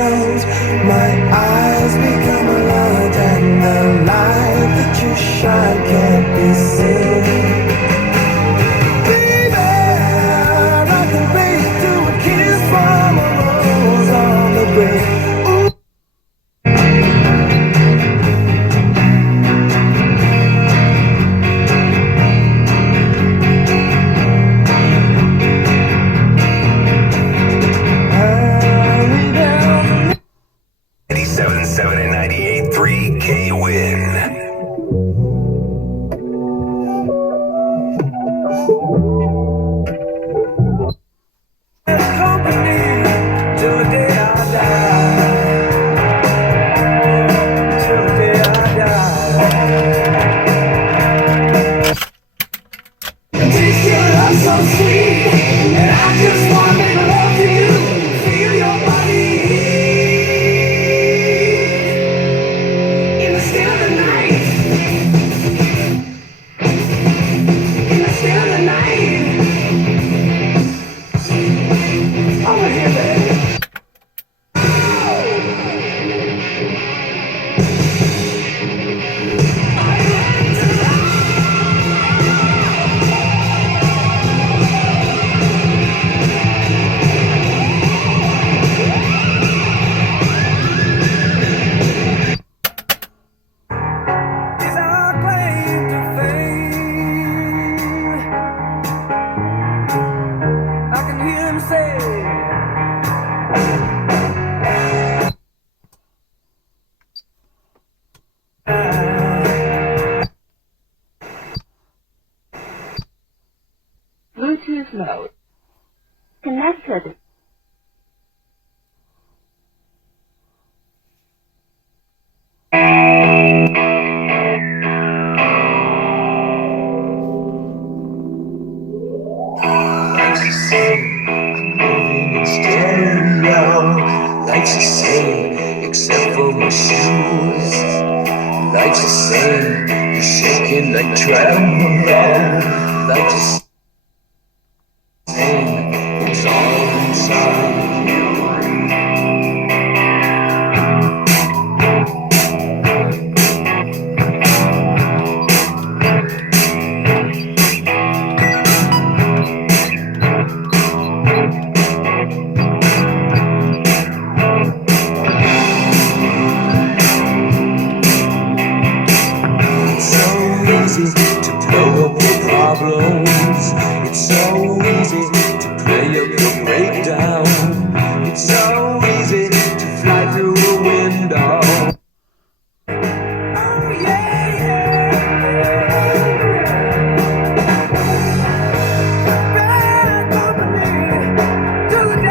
snows, my eyes become alert and the light that you shine can't be seen. Baby, I can break through a kiss from a rose on the grave. Bluetooth mode. Connected. Lights the same, moving in stereo. Lights the same, except for my shoes. Lights the same, you're shaking like tremolo. Lights the same, it's all inside you.